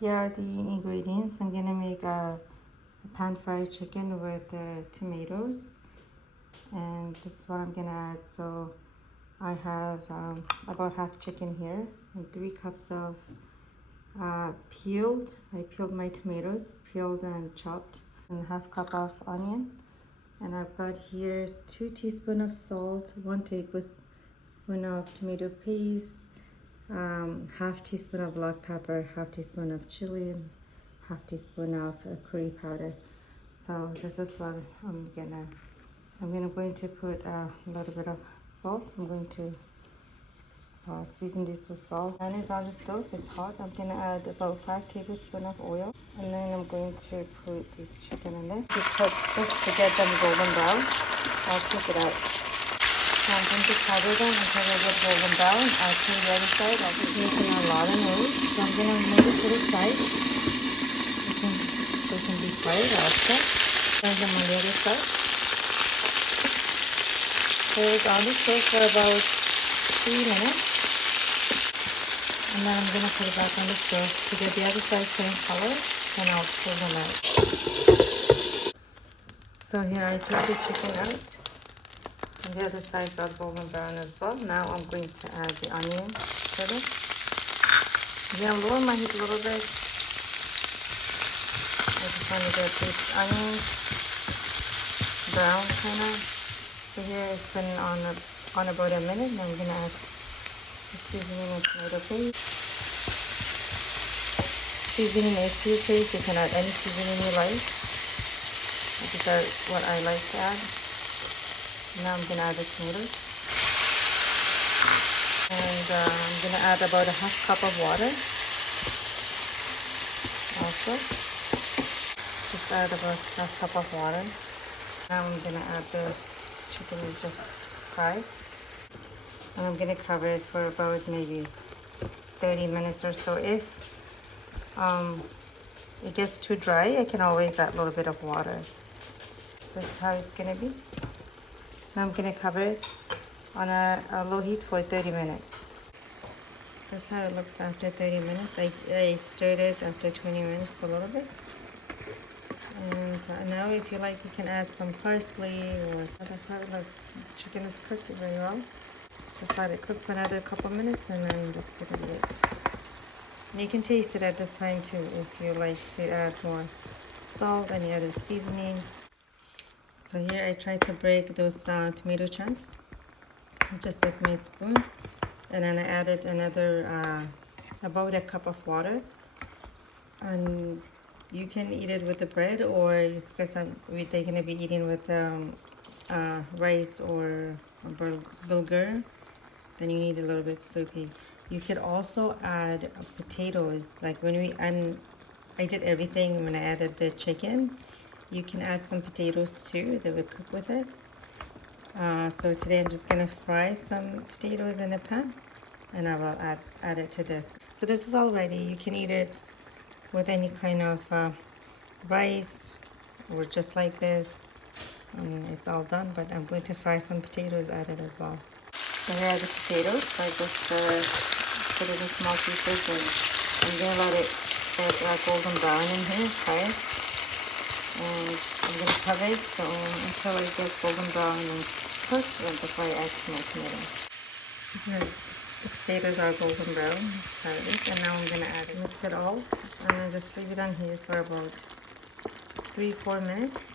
Here are the ingredients. I'm gonna make a pan-fried chicken with tomatoes, and this is what I'm gonna add. So I have about half chicken here and 3 cups of I peeled my tomatoes, peeled and chopped, and half cup of onion. And I've got here 2 teaspoons of salt, 1 tablespoon of tomato paste, half teaspoon of black pepper, half teaspoon of chili, and half teaspoon of curry powder. So this is what I'm going to put a little bit of salt. I'm going to season this with salt. Pan is on the stove, it's hot. I'm gonna add about 5 tablespoons of oil, and then I'm going to put this chicken in there to cook just to get them golden brown. I'll take it out. So I'm going to cover them until they get golden brown. I'll turn the other side. I'll be making a lot of noise, so I'm gonna move it to the side. They can be fried also. Turn them on the other side. So it's on the stove for about 3 minutes. And then I'm going to put it back on the stove to get the other side same color, and I'll pull them out. So here I took the chicken out, and the other side got golden brown as well. Now I'm going to add the onion to it. Yeah, I'm lowering my heat a little bit. I just want to get this onion brown kind of. So here it's been on about a minute, and I'm going to add the seasoning and tomato paste. Seasoning is to your taste. You can add any seasoning you like. These are what I like to add. Now I'm going to add the tomatoes. And I'm going to add about a half cup of water. Also, just add about half cup of water. Now I'm going to add the chicken we just fried. And I'm going to cover it for about maybe 30 minutes or so. If it gets too dry, I can always add a little bit of water. This is how it's going to be. Now I'm going to cover it on a low heat for 30 minutes. That's how it looks after 30 minutes. I stirred it after 20 minutes a little bit. And now if you like, you can add some parsley, or that's how it looks. The chicken is cooked very well. Just let it cook for another couple minutes, and then that's gonna be it. And you can taste it at this time too if you like to add more salt, any other seasoning. So here I tried to break those tomato chunks just with my spoon, and then I added another about a cup of water. And you can eat it with the bread, or because they're gonna be eating with rice or bulgur, then you need a little bit soupy. You could also add potatoes, like I did everything when I added the chicken. You can add some potatoes too that would cook with it. So today I'm just gonna fry some potatoes in a pan, and I will add it to this. So this is all ready. You can eat it with any kind of rice, or just like this. It's all done, but I'm going to fry some potatoes at it as well. So here are the potatoes. So I just put it in small pieces, and I'm going to let it get golden brown in here, fry it. And I'm going to cover it until it gets golden brown and cooked, and before I add my tomatoes. Here, the potatoes are golden brown, and now I'm going to add it. Mix it all, and then just leave it on here for about 3-4 minutes.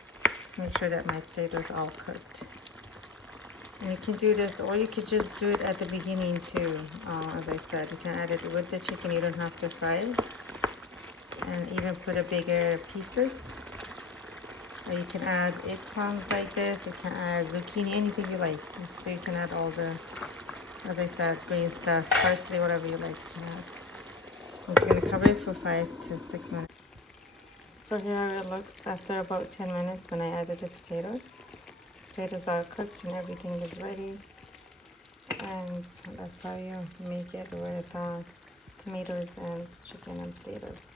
Make sure that my potatoes are all cooked. And you can do this, or you could just do it at the beginning too. As I said, you can add it with the chicken. You don't have to fry it, and even put a bigger pieces. Or you can add eggplants like this. You can add zucchini, anything you like. So you can add all the, as I said, green stuff, parsley, whatever you like. You can add. I'm just going to cover it for 5 to 6 minutes. So here it looks after about 10 minutes when I added the potatoes. Potatoes are cooked and everything is ready. And that's how you make it with tomatoes and chicken and potatoes.